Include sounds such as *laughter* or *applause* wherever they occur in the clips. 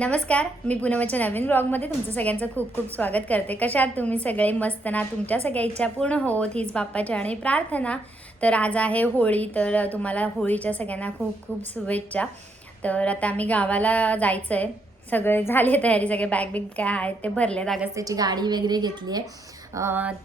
नमस्कार मी पुनमच्या नवीन ब्लॉगमध्ये तुमचं सगळ्यांचं खूप खूप स्वागत करते. कशा आहात तुम्ही सगळे? मस्त ना? तुमच्या सगळ्या इच्छा पूर्ण होत. हीच बाप्पाची आणि प्रार्थना. तर आज आहे होळी तर तुम्हाला होळीच्या सगळ्यांना खूप खूप शुभेच्छा. तर आता आम्ही गावाला जायचं आहे सगळे झाले तयारी सगळे बॅग बिग काय आहेत ते भरले आहेत त्याची गाडी वगैरे घेतली आहे.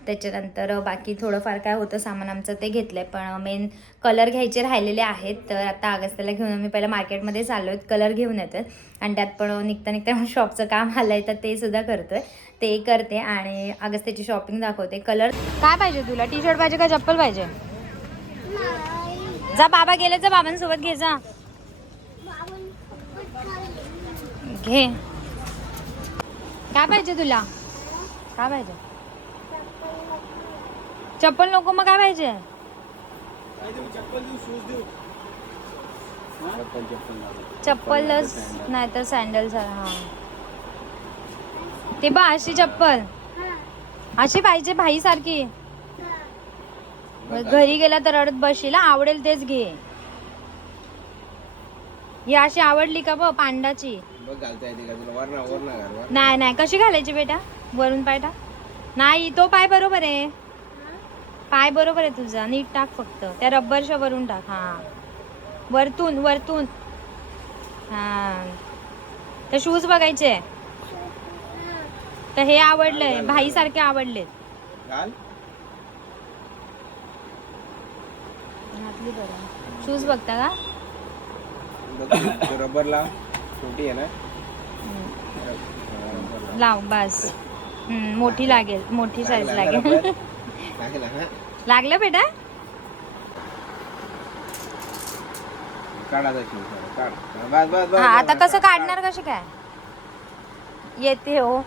त्याच्यानंतर बाकी थोडंफार काय होतं सामान आमचं ते घेतलं आहे पण मेन कलर घ्यायचे राहिलेले आहेत. तर आता अगस्त्याला घेऊन आम्ही पहिला मार्केटमध्ये चाललो आहेत कलर घेऊन येतात आणि त्यात पण निघता निघता *laughs* शॉपचं काम आलं आहे तर ते सुद्धा करतोय. ते करते आणि अगस्त्याची शॉपिंग दाखवते. कलर काय पाहिजे तुला? टी शर्ट पाहिजे का चप्पल पाहिजे? जा बाबा गेले जा बाबांसोबत घे जा. घे. काय पाहिजे तुला? काय पाहिजे? चप्पल नको मग काय पाहिजे? चप्पलच नाही तर सँडल हा. ते बा अशी चप्पल. अशी पाहिजे भाई सारखी. घरी गेला तर रडत बसशील हा, आवडेल तेच घे. ही अशी आवडली का पांडाची. बघ वर नाही नाही. कशी घालायची बेटा? वरून पाय टाक. नाही तो पाय बरोबर आहे. पाय बरोबर आहे तुझा. नीट टाक फक्त. त्या रब्बरच्या वरून टाक हा. वरतून वरतून. हा. तर शूज बघायचे? तर हे आवडलंय. भाई सारखे आवडलेत. शूज बघता का? तो रबरला छोटी आहे ना. लाव बस. मोठी लागेल. मोठी साईज लागला रबर? *laughs* लागलं बेटा? काढा त्याची काढ. बस बस बस हा आता कसं काढ. काढणार कसे काय? येते हो.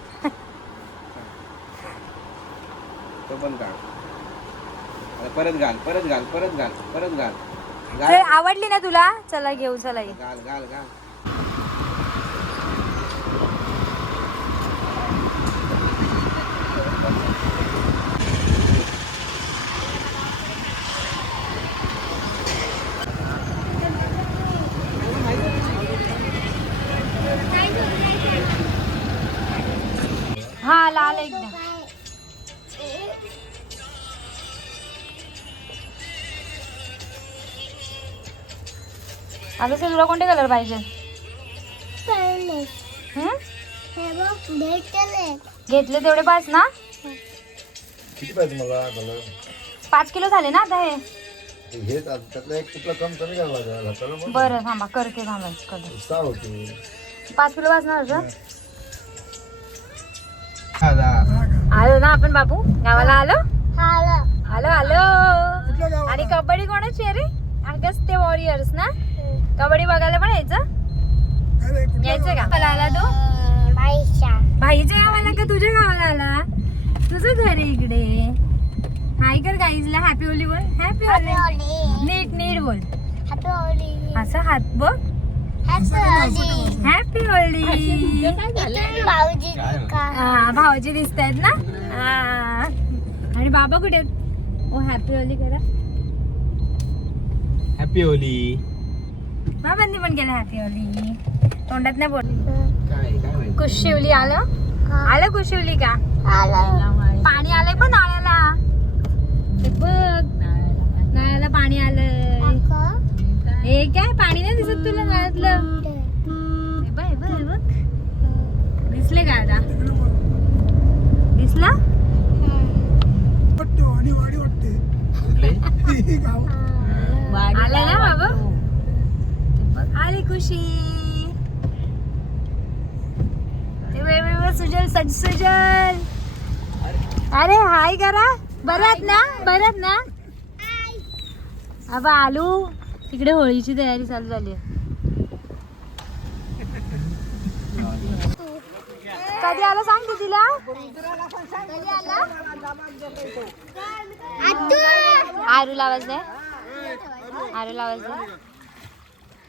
तो पण काढ. आता परत घाल परत घाल परत घाल परत घाल. आवडली ना तुला? चला घेऊ चला ये. घाल घाल घाल. अगं सर तुला कोणते कलर पाहिजे? हं? घेतले तेवढे पाच ना? किती पाहिजे मला कलर पाच किलो झाले ना आता हे. हे त्यातलं एक कुठलं कम कमी करायला लागेल हाताला मग? बरं थांबा करते थांबा कलर उत्साह होते. पाच किलो वाजणार हा. आलो. ना आपण बाबू? गावाला आलो? आलो. आलो आणि कबड्डी कोणाची आहे रे? अगस्त ते वॉरियर्स ना? कबड्डी बघायला पण यायचं? यायचं का? मला आला तू? भाईच्या गावाला का तुझ्या गावाला आला? तुझं घर इकडे. हाय कर गाईजला. हॅपी होली बोल. हॅपी होली नीट नीट बोल. असं हात बघ हॅपी होली हा भावाची दिसत आहेत ना. आणि बाबा कुठे आहेत? ओ हॅपी होली करा. हॅपी होली बाबांनी पण केलं हॅपी होली तोंडात नाही बोल. काय काय माहिती? कुशिवली आलं? आलं कुशिवली का? पाणी आलंय पण नाळ्याला बघ नळाला पाणी आलंय. हे काय पाणी नाही दिसत तुला नळातलं? हे बघ बघ बघ. दिसले का आता? दिसला? *laughs* आलाय ना बाबा? आली खुशी. सुजल सज सुजल. अरे हाय करा. बरत ना बरत ना. अबा आलू. तिकडे होळीची तयारी चालू झाली आहे. कधी आला सांग तू तिला? कधी आला आरू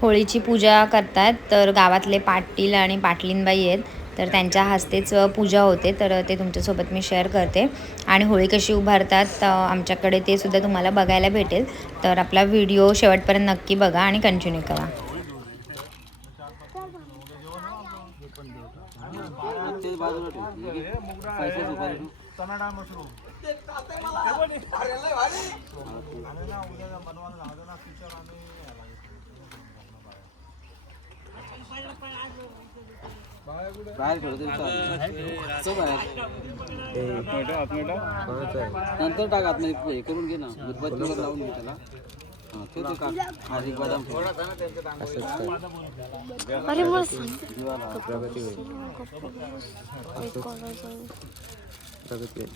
होळीची पूजा करतात तर गावातले पाटील आणि पाटलीनबाई आहेत तर त्यांच्या हस्तेच पूजा होते तर ते तुमच्यासोबत मी शेअर करते. आणि होळी कशी उभारतात आमच्याकडे ते सुद्धा तुम्हाला बघायला भेटेल. तर आपला व्हिडिओ शेवटपर्यंत नक्की बघा आणि कंटिन्यू करा तेच बाहेर ठेवतो तो. बाहेर नंतर टाक हे करून घे ना. लावून घे त्याला. हा, ठेव ते काढ आधी बदाम ठेव अरे मस्त दिवा लाव. प्रगती होईल.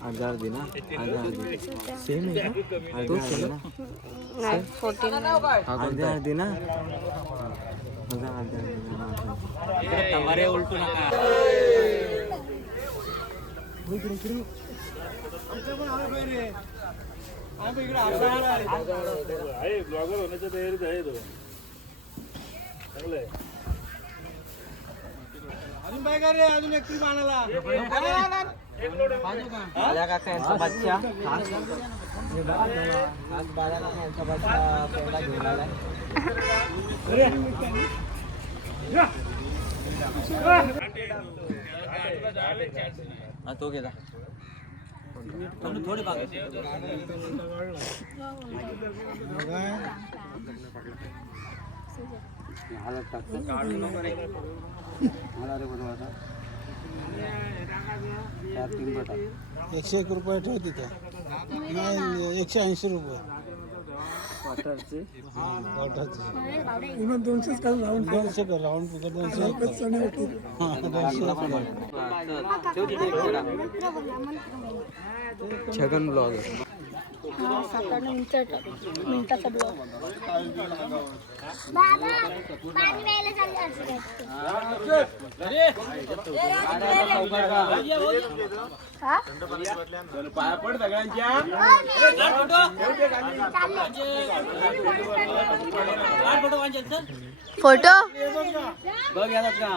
हजार दे ना हजार दे सेम आहे. तो. सेम ना नाही फोर्टीन हजार दे ना हजार हजार उलटू नका बाळा काका यांचा बच्चा? आज बाळा काका यांचा बच्चा पहिला घेऊन आलाय हा तो गेला. थोडी रे चार तीन एकशे एक रुपये ठेवते तिथं नाही एकशे ऐंशी रुपये. वॉटरचे दोनशेच कर राऊंड दोनशे राऊंड फुकट दोनशे हां दोनशे छगन ब्लॉग सात आठ मिनिट मिनिटाचा ब्लॉग पाया पड सगळ्यांच्या फोटो? बघ याला का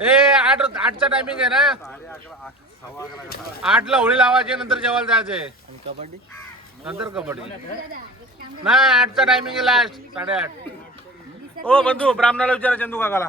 ए आठ आठचा टायमिंग आहे ना? आठला होळी लावायची नंतर जेवायला जायचे कबड्डी नंतर कबड्डी. नाही आठचा टायमिंग आहे लास्ट साडेआठ. ओ बंधू ब्राह्मणाला विचारा चंदू काकाला.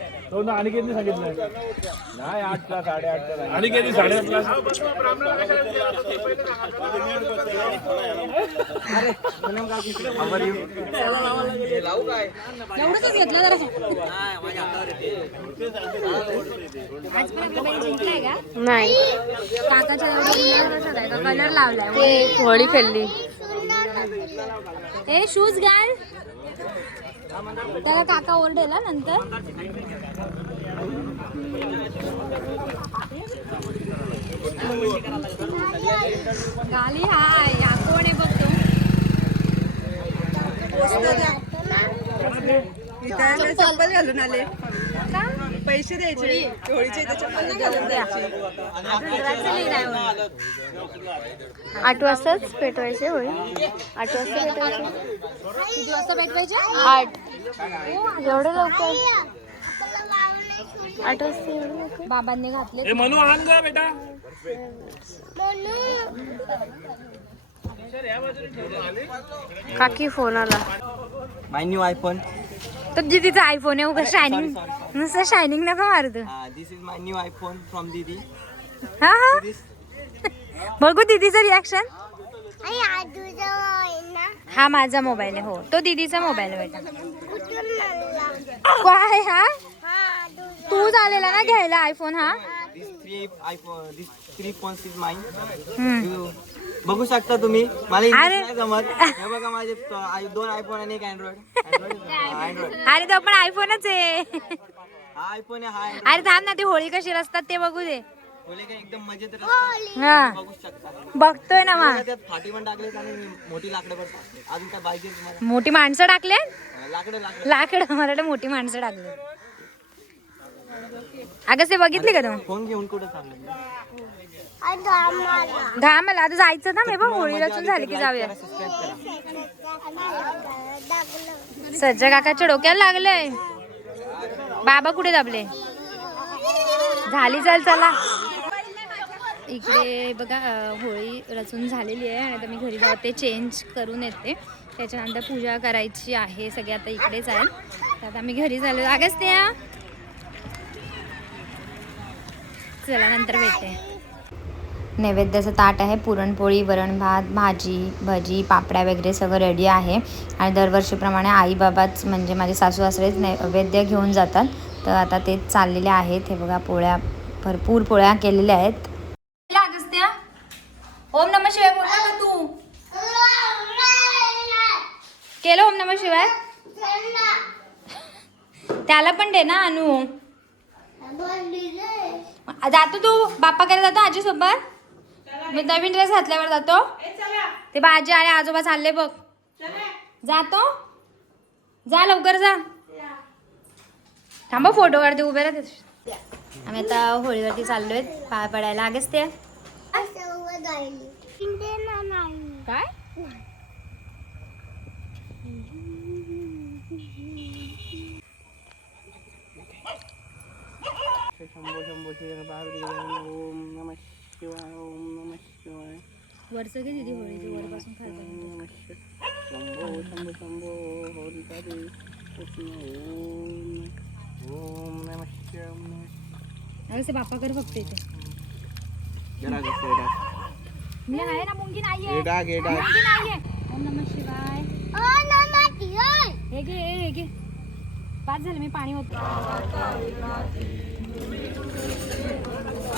तो ना अनिकेतने सांगितलं नाही जिंकलाय का नाही काकाच्या एवढा कलर लावलाय ते होळी खेळली ए शूज घाल त्याला काका ओरडेल हा नंतर गाली हाय या कोण आहे बघतो चप्पल घालून आले. पैसे द्यायचे. होळीचे चप्पल घालून द्यायची. आठ वाजताच पेटवायचे होळी. आठ वाजता पेटवायचे किती वाजता भेटवायचे? आठ. एवढं लवकर? आठ वाजता एवढं लवकर? बाबांनी घातले. म्हणू आण बेटा. काकी फोन आला. माय न्यू आयफोन तर दीदीचा आयफोन आहे उगा शायनिंग नुसतं शायनिंग नका मारू तू this is my new iPhone from दीदी. हा हा. बघू दीदीचं रिॲक्शन हा माझा मोबाईल आहे हो. तो दीदीचा मोबाईल आहे बेटा. काय हा? तू झालेला ना घ्यायला आयफोन हा. This three iPhone this three phones is mine. बघू शकता तुम्ही. मला इंग्लिश अरे. नाही जमत. हे बघा माझे दोन आयफोन आणि एक अँड्रॉइड अँड्रॉइड अरे तो पण आयफोनच आहे. हा आयफोन आहे हा Android. अरे थांब ना ती होळी कशी रचतात ते बघू दे. बोले का एकदम मजेत रस्ता हा. बघू शकता. बघतोय ना त्यात फाटी पण आणि मोठी लाकडं पण टाकली अजून काय पाहिजे तुम्हाला? मोठी माणसं टाकले लाकडं लाकडं. लाकड मला वाटलं मोठी माणसं टाकले अगं ते बघितली का तू? फोन घेऊन कुठं चाललं? घाम आला आता जायचं ना मी बघ होळी रचून झाली की जाऊया. सज्जा काकाच्या डोक्याला लागलंय. बाबा कुठे दाबले? झाली चल चला. इकडे बघा होळी रचून झालेली आहे आणि आता मी घरी जाते चेंज करून येते. त्याच्यानंतर पूजा करायची आहे सगळे आता इकडेच आहेत तर आता मी घरी झालो अगच त्या चला नंतर भेटते. नैवेद्याचं ताट आहे पुरणपोळी वरण भात भाजी भजी पापड्या वगैरे सगळं रेडी आहे. आणि दरवर्षीप्रमाणे आई बाबाच म्हणजे माझे सासू सासरेच नैवेद्य घेऊन जातात. तर आता तेच चाललेले आहेत. हे बघा पोळ्या भरपूर पोळ्या केलेल्या आहेत. ओम नम शिवाय बोल का तू? केलं ओम नम शिवाय? त्याला पण दे ना अनु. जातो तू? बाप्पा कडे जातो आजी सोबत मी नवीन ड्रेस घातल्यावर जातो. ते बाजी आणि आजोबा चालले बघ. जातो? जा लवकर जा. थांबा फोटो काढते उभे राहते आम्ही आता होळीवरती चाललोय पाय पडायला. आगेच ते. काय? शंभो शंभो शिवाय पार्वती ओम नमः शिवाय ओम नमः शिवाय. वरच घे दिदी होळीची वरपासून खायचं नमः शिवाय. शंभो शंभो शंभो होलिका देवी ओम ओम नमः शिवाय ओम नमः बाप्पा कर फक्त इथे. जरा मी आहे ना मुंगी नाहीये. हे डाग हे डाग. मुंगी नाहीये. ओम नमः शिवाय. हे घे हे घे. पाच झाले मी पाणी होत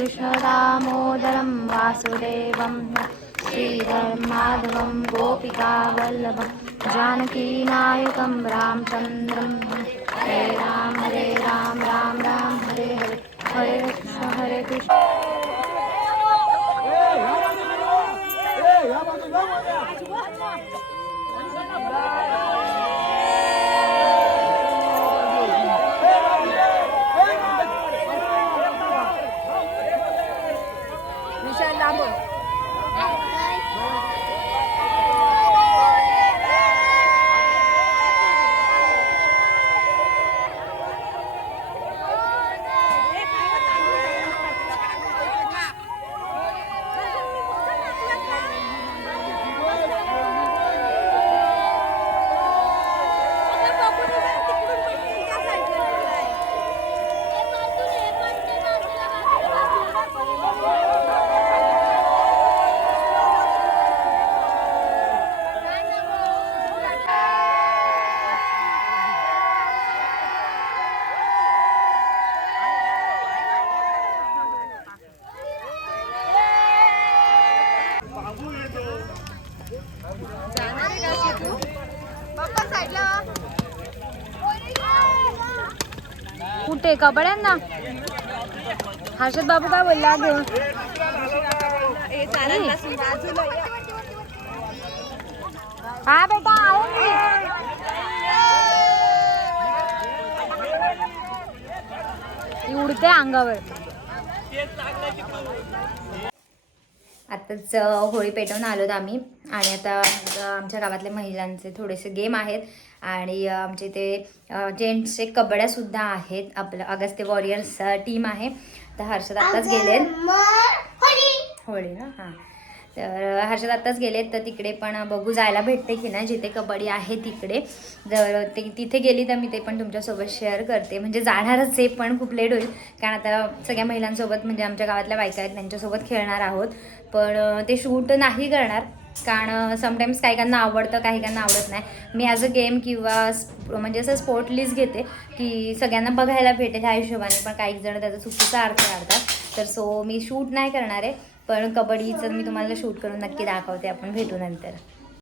कृष्णदामोदरं वासुदेवं श्रीधर्माधवं गोपिकावल्लभं जानकीनायकं रामचन्द्रं। हरे राम हरे राम राम राम हरे हरे हरे कृष्ण हरे कृष्ण। कपड्यांना. हर्षद बाबू काय बोलला घेऊन हा बेटा आहे उडते अंगावर. आत्ताच होळी पेटवून आलोत आम्ही. आणि आता आमच्या गावातल्या महिलांचे थोडेसे गेम आहेत. आणि आमच्या इथे जेंट्सचे कबड्यासुद्धा आहेत. आपलं अगस्ते वॉरियर्स टीम आहे. तर हर्षद आत्ताच गेलेत. होळी ना? हां. तर हर्षद आत्ताच गेलेत तर तिकडे पण बघू जायला भेटते की नाही जिथे कबड्डी आहे तिकडे. जर ते तिथे गेली तर मी ते पण तुमच्यासोबत शेअर करते. म्हणजे जाणारच आहे पण खूप लेट होईल. कारण आता सगळ्या महिलांसोबत म्हणजे आमच्या गावातल्या बायका आहेत त्यांच्यासोबत खेळणार आहोत. पण ते शूट नाही करणार. कारण समटाईम्स काही काहींना आवडतं काही काहींना आवडत नाही. मी ॲज अ गेम किंवा म्हणजे असं स्पोर्ट लिस्ट घेते की सगळ्यांना बघायला भेटेल ह्या हिशोबाने. पण काही जण त्याचा चुकीचा अर्थ काढतात. तर सो मी शूट नाही करणार आहे. पण कबड्डीचं मी तुम्हाला शूट करून नक्की दाखवते आपण भेटू नंतर.